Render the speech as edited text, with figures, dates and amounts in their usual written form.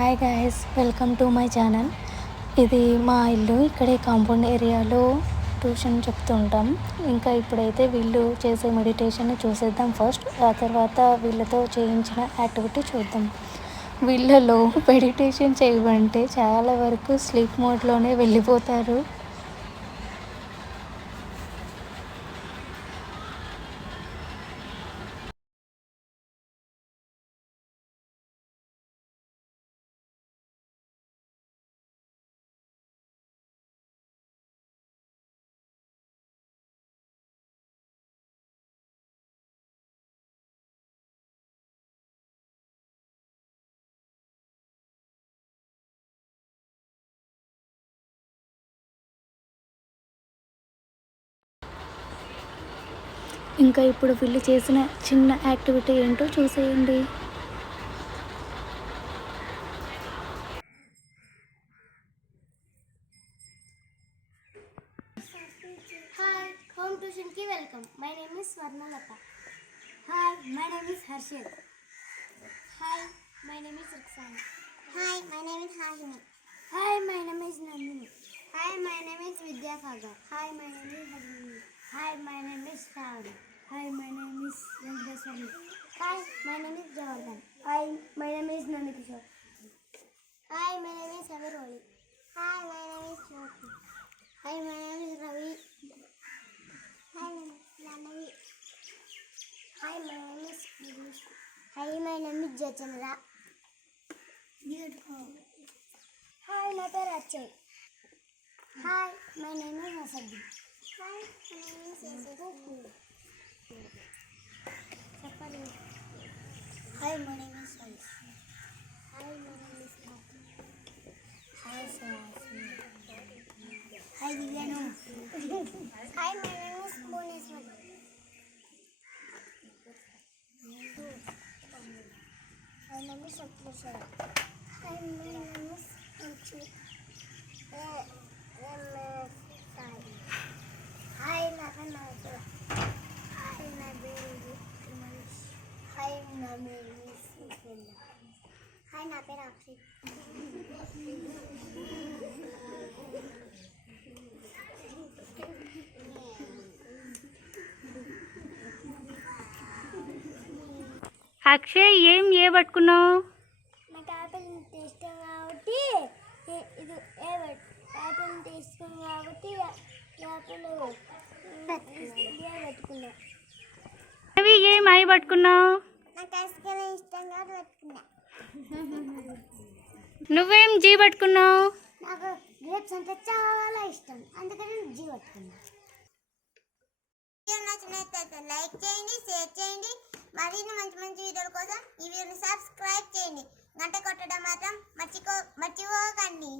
Hi guys, welcome to my channel. ఇది మా ఇల్లు. ఇక్కడే కాంపౌండ్ ఏరియాలో ట్యూషన్ చెప్తూ ఉంటాం. ఇంకా ఇప్పుడైతే వీళ్ళు చేసే మెడిటేషన్ చూసేద్దాం ఫస్ట్. ఆ తర్వాత వీళ్ళతో చేయించిన యాక్టివిటీ చూద్దాం. వీళ్ళలో మెడిటేషన్ చేయమంటే చాలా వరకు స్లీప్ మోడ్లోనే వెళ్ళిపోతారు. ఇంకా ఇప్పుడు వీళ్ళు చేసిన చిన్న యాక్టివిటీ ఏంటో చూసేయండి. Hi, home tuition ki welcome. My name is Swarnalata. Hi, my name is Harshit. Hi, my name is Ruksana. Hi, my name is Hashimi. Hi, my name is Nandini. Hi, my name is Vidya Sagar. Hi, my name is Hajini. Hi, my name is Shravani. Hi, my name is Venkateswari. Hi, my name is Javardhan. Hi, my name is Nandikishore. Hi, my name is Aviroli. Hi, my name is Shruti. Hi, my name is Ravi. Hi, my name is Nanavi. Hi, my name is Girish. Hi, my name is Jachandra. Beautiful. Hi, my name is Achay. Hi, my name is Asadi. Hi, my name is Yasaki. Hi, my name is Salis. Hi, my name is Mati. Hi, Sarasmi. Hi, Divyanu. Hi, my name is Bhuneswari. My name is Satleshwara. Hi, my name is Anchi. Hi, Nakanasura. Hi, Nabiri. Hi, Nabiri. Hi, Naperakshi. Akshay, ఏం పట్టుకున్నావు? నాకు యాపిల్ ఇష్టం కాబట్టి ఇది యాపిల్ ఇష్టం కాబట్టి యాపిల్ పెట్టుకున్నా. అవి ఏం అయి పట్టుకున్నావు? నాకు ఐస్ క్రీమ్ ఇష్టం కాబట్టి పెట్టుకున్నా. నువ్వేం జీ పట్టుకున్నావు? నాకు గ్రేప్స్ అంటే చాలా ఇష్టం, అందుకని జీ పట్టుకున్నా. వీడియో నచ్చినట్లయితే లైక్ చేయండి, షేర్ చేయండి. మరిన్ని మంచి మంచి వీడియోల కోసం ఈ వీడియోని సబ్స్క్రైబ్ చేయండి. గంట కొట్టడం మాత్రం మర్చిపోకండి.